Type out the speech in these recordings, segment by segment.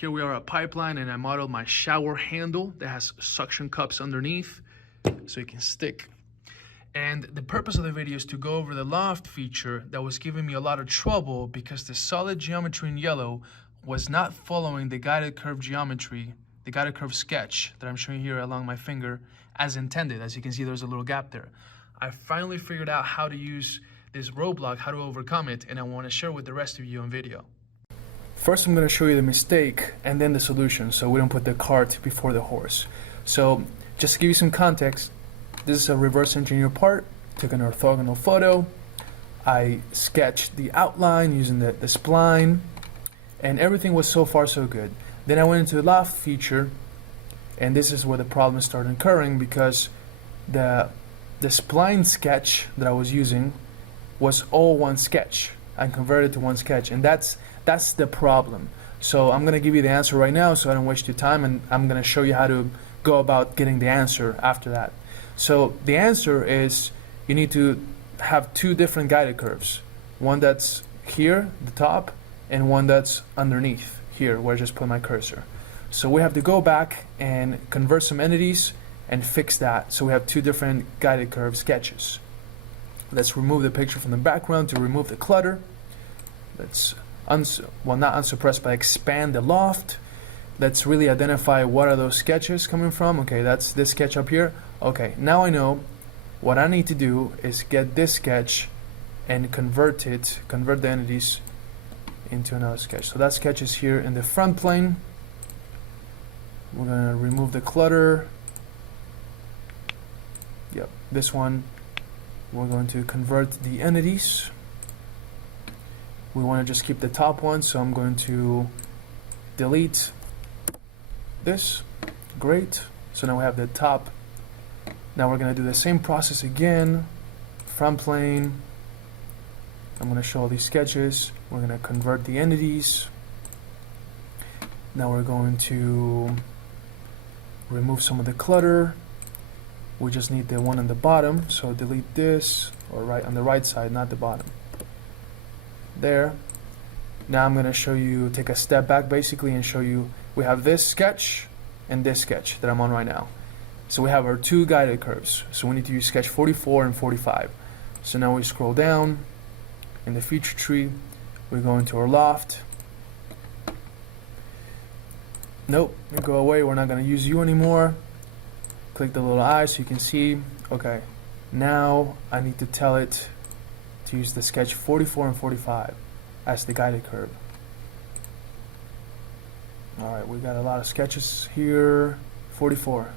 Here we are at pipeline, and I modeled my shower handle that has suction cups underneath so it can stick. And the purpose of the video is to go over the loft feature that was giving me a lot of trouble because the solid geometry in yellow was not following the guided curve geometry, the guided curve sketch that I'm showing here along my finger as intended. As you can see, there's a little gap there. I finally figured out how to use this roadblock, how to overcome it, and I want to share with the rest of you on video. First, I'm going to show you the mistake and then the solution so we don't put the cart before the horse. So just to give you some context, this is a reverse engineer part. Took an orthogonal photo. I sketched the outline using the spline, and everything was so far so good. Then I went into the loft feature, and this is where the problem started occurring because the spline sketch that I was using was all one sketch. I converted to one sketch, and that's the problem. So I'm going to give you the answer right now so I don't waste your time, and I'm going to show you how to go about getting the answer after that. So the answer is you need to have two different guided curves. One that's here, the top, and one that's underneath here, where I just put my cursor. So we have to go back and convert some entities and fix that. So we have two different guided curve sketches. Let's remove the picture from the background to remove the clutter. Let's, not unsuppress, but expand the loft. Let's really identify what are those sketches coming from. Okay, that's this sketch up here. Okay, now I know what I need to do is get this sketch and convert the entities into another sketch. So that sketch is here in the front plane. We're gonna remove the clutter. Yep, this one. We're going to convert the entities. We want to just keep the top one, so I'm going to delete this. Great. So now we have the top. Now we're going to do the same process again. Front plane. I'm going to show all these sketches. We're going to convert the entities. Now we're going to remove some of the clutter. We just need the one on the bottom, so delete this, or right on the right side, not the bottom. There. Now I'm going to show you, take a step back basically and show you, we have this sketch and this sketch that I'm on right now. So we have our two guided curves. So we need to use sketch 44 and 45. So now we scroll down in the feature tree, we go into our loft. Nope, you go away, we're not going to use you anymore. Click the little eye so you can see. Okay, now I need to tell it to use the sketch 44 and 45 as the guided curve. Alright, we got a lot of sketches here. 44.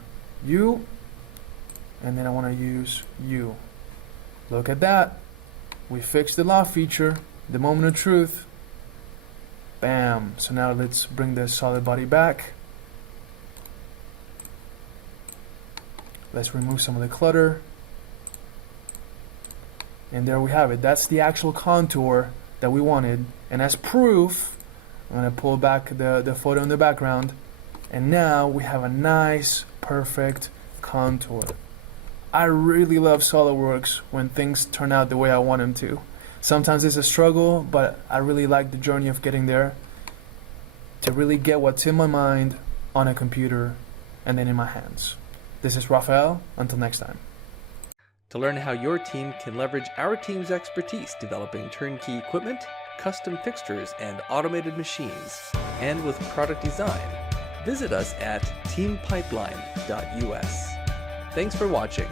You. And then I want to use you. Look at that. We fixed the loft feature. The moment of truth. Bam. So now let's bring the solid body back. Let's remove some of the clutter. And there we have it. That's the actual contour that we wanted. And as proof, I'm going to pull back the photo in the background. And now we have a nice, perfect contour. I really love SOLIDWORKS when things turn out the way I want them to. Sometimes it's a struggle, but I really like the journey of getting there. To really get what's in my mind on a computer and then in my hands. This is Rafael. Until next time. To learn how your team can leverage our team's expertise developing turnkey equipment, custom fixtures, and automated machines, and with product design, visit us at teampipeline.us. Thanks for watching.